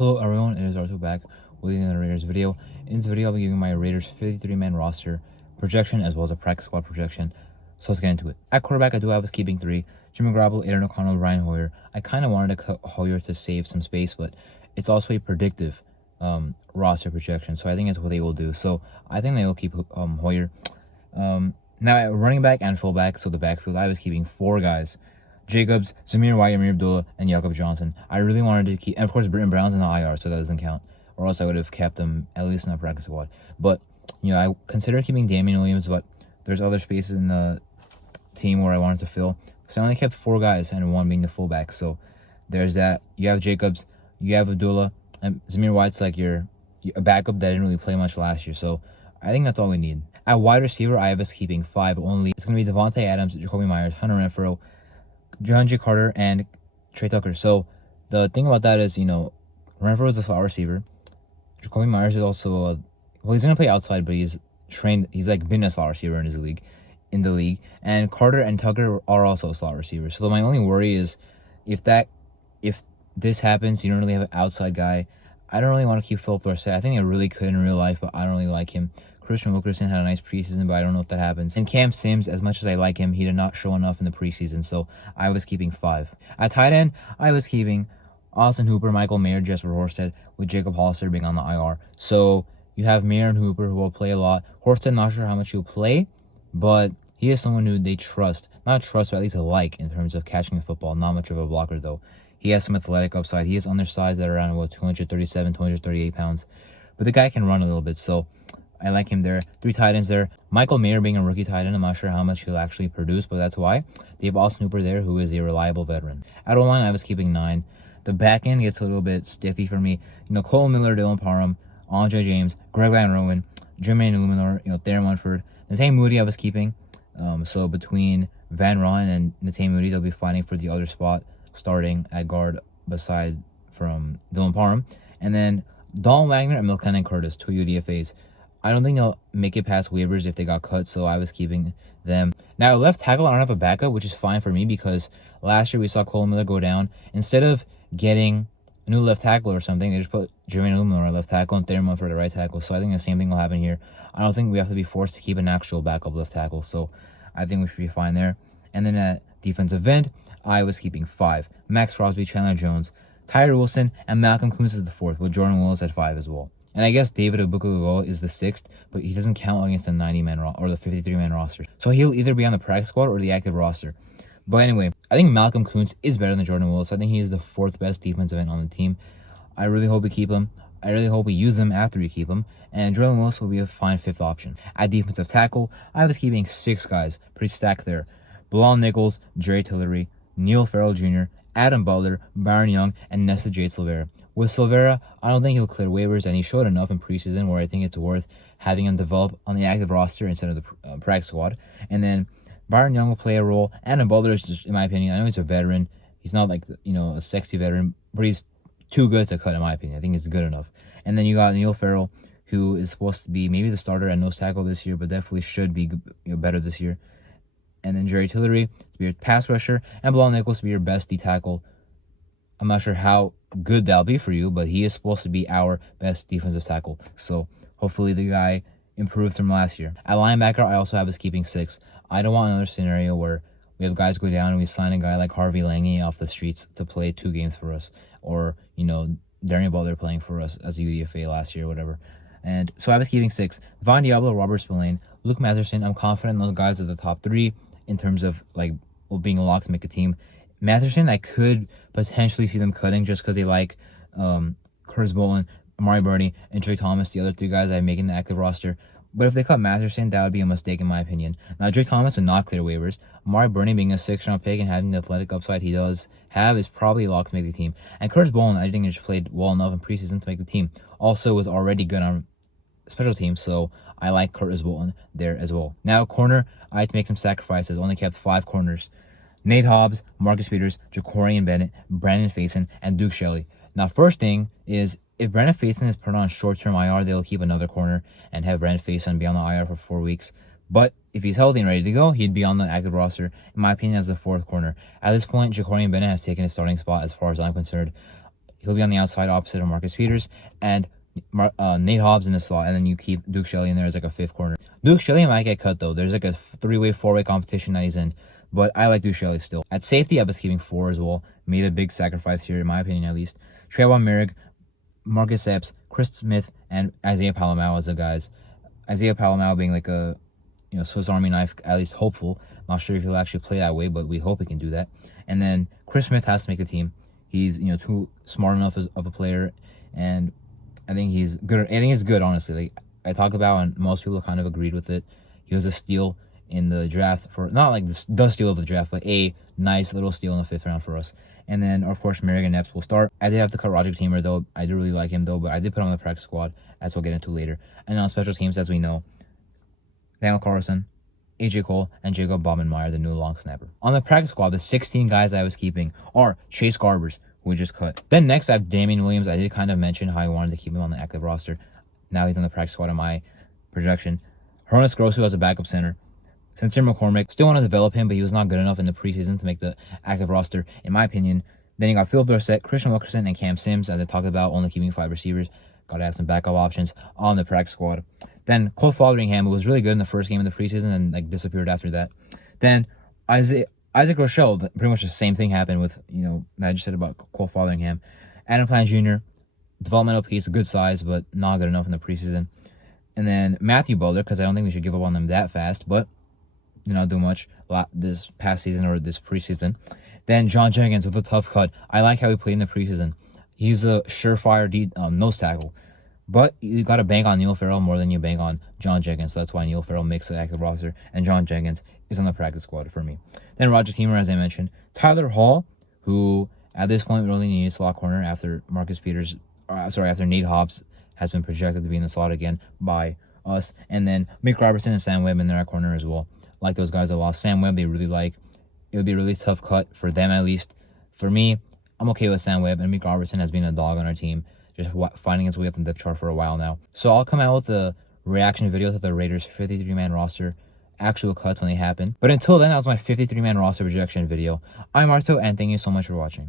Hello everyone, it is Arthur back with another Raiders video. In this video, I'll be giving my Raiders 53-man roster projection as well as a practice squad projection. So let's get into it. At quarterback, I do have us keeping 3. Jimmy Garoppolo, Aiden O'Connell, Ryan Hoyer. I kind of wanted to cut Hoyer to save some space, but it's also a predictive roster projection, so I think it's what they will do. So I think they will keep Hoyer. Now at running back and fullback, so the backfield, I was keeping 4 guys. Jacobs, Zamir White, Amir Abdullah, and Jakob Johnson. I really wanted to keep, and of course, Britton Brown's in the IR, so that doesn't count. Or else I would have kept them at least in the practice squad. But, you know, I considered keeping Damian Williams, but there's other spaces in the team where I wanted to fill. So I only kept 4 guys, and 1 being the fullback. So there's that. You have Jacobs, you have Abdullah, and Zamir White's like a backup that didn't really play much last year. So I think that's all we need. At wide receiver, I have us keeping 5 only. It's going to be Devontae Adams, Jacoby Myers, Hunter Renfrow, John J. Carter, and Trey Tucker. So the thing about that is, you know, Renfrow is a slot receiver. Jacoby Myers is also well, he's gonna play outside, but he's trained. He's like been a slot receiver in the league. And Carter and Tucker are also slot receivers. So my only worry is if this happens, you don't really have an outside guy. I don't really want to keep Philip Dorsett. I think I really could in real life, but I don't really like him. Christian Wilkerson had a nice preseason, but I don't know if that happens. And Cam Sims, as much as I like him, he did not show enough in the preseason, so I was keeping 5. At tight end, I was keeping Austin Hooper, Michael Mayer, Jesper Horsted, with Jacob Hollister being on the IR. So you have Mayer and Hooper who will play a lot. Horsted, not sure how much he'll play, but he is someone who they trust. Not trust, but at least like in terms of catching the football. Not much of a blocker, though. He has some athletic upside. He is undersized at around, 237, 238 pounds. But the guy can run a little bit, so I like him there. 3 tight ends there. Michael Mayer being a rookie tight end, I'm not sure how much he'll actually produce, but that's why. They have Austin Hooper there, who is a reliable veteran. At O-line, I was keeping 9. The back end gets a little bit stiffy for me. You know, Cole Miller, Dylan Parham, Andre James, Greg Van Rowan, Jermaine Illuminor, Theron Munford. Nathan Moody I was keeping. So between Van Rowan and Nathan Moody, they'll be fighting for the other spot, starting at guard beside from Dylan Parham. And then Dalton Wagner and Milken Curtis, 2 UDFAs. I don't think they'll make it past waivers if they got cut, so I was keeping them. Now, left tackle, I don't have a backup, which is fine for me because last year we saw Cole Miller go down. Instead of getting a new left tackle or something, they just put Jermaine Illuminor at left tackle and Theron for the right tackle. So I think the same thing will happen here. I don't think we have to be forced to keep an actual backup left tackle, so I think we should be fine there. And then at defensive end, I was keeping 5. Max Crosby, Chandler Jones, Tyree Wilson, and Malcolm Kuntz is the 4th, with Jordan Willis at 5 as well. And I guess David Obukugo is the 6th, but he doesn't count against the 90-man or the 53-man roster. So he'll either be on the practice squad or the active roster. But anyway, I think Malcolm Kuntz is better than Jordan Willis. I think he is the 4th best defensive end on the team. I really hope we keep him. I really hope we use him after we keep him. And Jordan Willis will be a fine 5th option. At defensive tackle, I was keeping 6 guys. Pretty stacked there. Bilal Nichols, Jerry Tillery, Neil Farrell Jr., Adam Butler, Byron Young, and Nesta Jade Silvera. With Silvera, I don't think he'll clear waivers, and he showed enough in preseason where I think it's worth having him develop on the active roster instead of the practice squad. And then Byron Young will play a role. Adam Butler is just, in my opinion, I know he's a veteran. He's not like, a sexy veteran, but he's too good to cut, in my opinion. I think he's good enough. And then you got Neil Farrell, who is supposed to be maybe the starter at nose tackle this year, but definitely should be better this year. And then Jerry Tillery to be your pass rusher, and Bilal Nichols to be your best D tackle. I'm not sure how good that'll be for you, but he is supposed to be our best defensive tackle. So hopefully the guy improves from last year. At linebacker, I also have us keeping 6. I don't want another scenario where we have guys go down and we sign a guy like Harvey Lange off the streets to play 2 games for us, or Darian Butler playing for us as a UDFA last year or whatever. And so I was keeping 6. Von Diablo, Robert Spillane, Luke Matherson. I'm confident those guys are the top 3 in terms of being locked to make a team. Matherson, I could potentially see them cutting just because they like Curtis Bolin, Amari Burney, and Trey Thomas, the other 3 guys I'm making the active roster. But if they cut Matherson, that would be a mistake in my opinion. Now, Trey Thomas would not clear waivers. Amari Burney being a 6th-round pick and having the athletic upside he does have is probably locked to make the team. And Curtis Bolin, I think he just played well enough in preseason to make the team. Also was already good on special teams, so I like Curtis Bolin there as well. Now, corner, I had to make some sacrifices. Only kept 5 corners. Nate Hobbs, Marcus Peters, Jacorian Bennett, Brandon Faison, and Duke Shelley. Now, first thing is, if Brandon Faison is put on short-term IR, they'll keep another corner and have Brandon Faison be on the IR for 4 weeks. But if he's healthy and ready to go, he'd be on the active roster, in my opinion, as the 4th corner. At this point, Jacorian Bennett has taken his starting spot as far as I'm concerned. He'll be on the outside opposite of Marcus Peters, and Nate Hobbs in the slot, and then you keep Duke Shelley in there as like a fifth corner. Duke Shelley might get cut though. There's like a three-way, four-way competition that he's in, but I like Duke Shelley still. At safety, I was keeping 4 as well. Made a big sacrifice here, in my opinion at least. Trayvon Merrick, Marcus Epps, Chris Smith, and Isaiah Palamau as the guys. Isaiah Palamau being like a Swiss Army knife, at least hopeful. Not sure if he'll actually play that way, but we hope he can do that. And then Chris Smith has to make the team. He's too smart enough of a player, and I think he's good. I think he's good, honestly. Like I talked about, and most people kind of agreed with it. He was a steal in the draft for not like the steal of the draft, but a nice little steal in the 5th round for us. And then of course Merrick and Epps will start. I did have to cut Roger Teamer though. I do really like him though, but I did put him on the practice squad, as we'll get into later. And on special teams, as we know, Daniel Carlson, AJ Cole, and Jacob Baumann-Meyer, the new long snapper. On the practice squad, the 16 guys I was keeping are Chase Garbers, who we just cut. Then next I have Damian Williams. I did kind of mention how I wanted to keep him on the active roster. Now he's on the practice squad in my projection. Hronis Grosu as a backup center. Sincere McCormick, still want to develop him, but he was not good enough in the preseason to make the active roster, in my opinion. Then you got Philip Dorsett, Christian Wilkerson, and Cam Sims, as I talked about, only keeping 5 receivers. Got to have some backup options on the practice squad. Then Cole Fotheringham, who was really good in the first game of the preseason and like disappeared after that. Then Isaac Rochelle, pretty much the same thing happened with, I just said about Cole Fotheringham. Adam Plant Jr., developmental piece, good size, but not good enough in the preseason. And then Matthew Butler, because I don't think we should give up on them that fast, but did not do much this past season or this preseason. Then John Jenkins with a tough cut. I like how he played in the preseason. He's a surefire nose tackle. But you got to bank on Neil Farrell more than you bank on John Jenkins. So that's why Neil Farrell makes the active roster, and John Jenkins is on the practice squad for me. Then Roger Teamer, as I mentioned. Tyler Hall, who at this point really needs a slot corner after after Nate Hobbs has been projected to be in the slot again by us. And then Mick Robertson and Sam Webb in there at corner as well. Like those guys a lot. Sam Webb, they really like. It would be a really tough cut for them at least. For me, I'm okay with Sam Webb, and Mick Robertson has been a dog on our team, just finding his way up the depth chart for a while now. So I'll come out with a reaction video to the Raiders 53-man roster actual cuts when they happen. But until then, that was my 53-man roster projection video. I'm Marto, and thank you so much for watching.